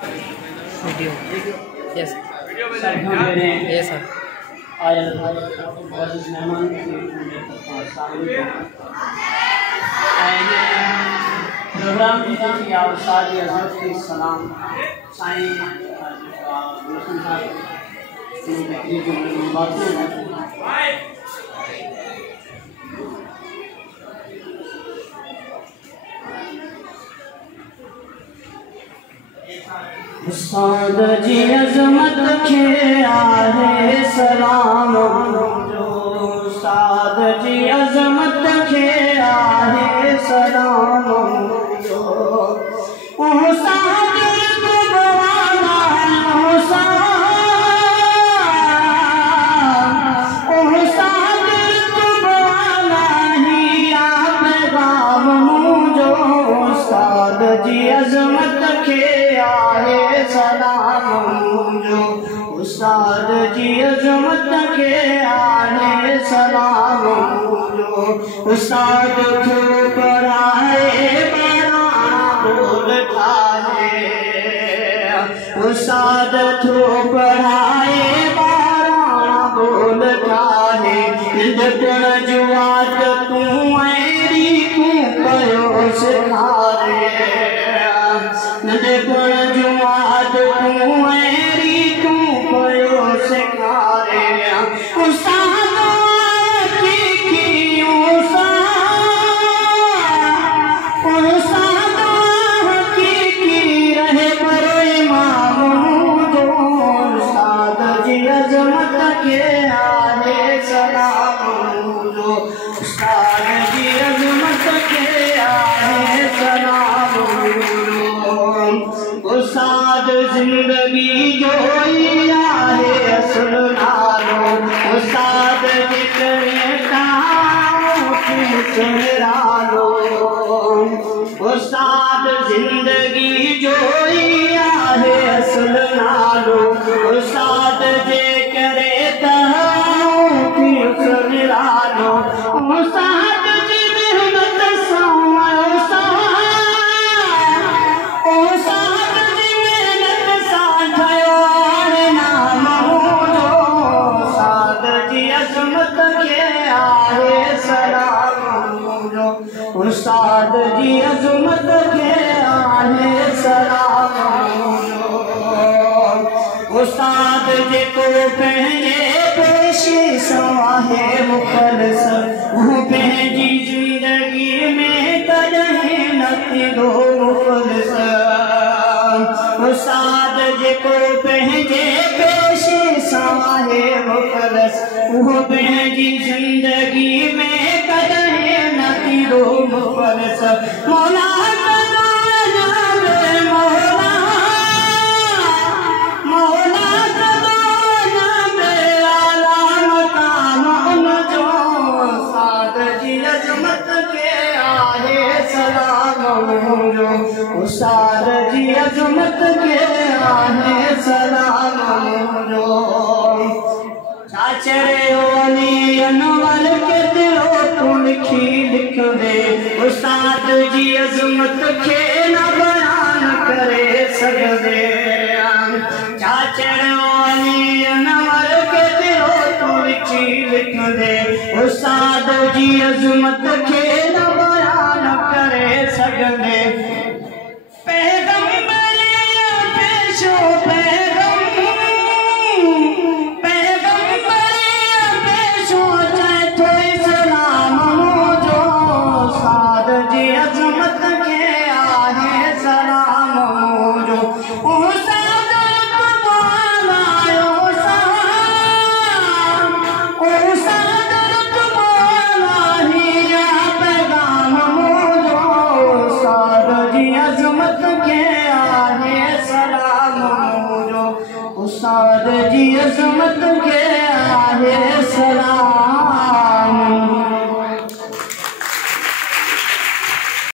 Video yes yes sir programme की आवसादी हज़रत के सलाम साईं रोशन साहब की जो बातें उस्ताद जी अज़मत के आहे सलाम जो उस्ताद जी अज़मत के आहे सलाम जो उस्ताद जी अज़मत के आहे सलाम जो उस्ताद जी अज़मत के आहे सलाम जो उस्ताद को पढ़ाए बड़ा बोल ठाहे उस्ताद को पढ़ाए बड़ा बोल ठाहे जुआत तू ऐरी तू कयो सिखारे जुआत तू ऐरी तू कयो सिखारे उस्ताद की रहे पर इमाम जो उस्ताद जी अज़मत के आहे सलाम जो उस्ताद जी अज़मत के आहे सलाम उस्ताद जिंदगी जो आहे असल नालो उस्ताद जिकरे सुनरालो उस्ताद जिंदगी जो आहे असल नालो उस्ताद जे करे सुनरालो उस्ताद जी मेहनत उस्ताद जी अज़मत के आहे सलाम उस्ताद जे को पंहिंजे पेशे सवाहे मुख़लिस वो पंहिंजी ज़िंदगी में कॾहिं न थींदो मुख़लिस उस्ताद जे को पंहिंजे पेशे सवाहे मुख़लिस वो पंहिंजी ज़िंदगी में दो मुफलस मौला उस्ताद जी अज़मत के आहे सलाम जो चाचरे वाली अनवर के दिलो तू लिख दे उस्ताद जी अज़मत के न बयान करे सघंदे चाचरे वाली अनवर के दिलो तू लिख दे उस्ताद जी अज़मत के न बयान करे सघंदे उस्ताद जी अज़मत के आहे सलाम।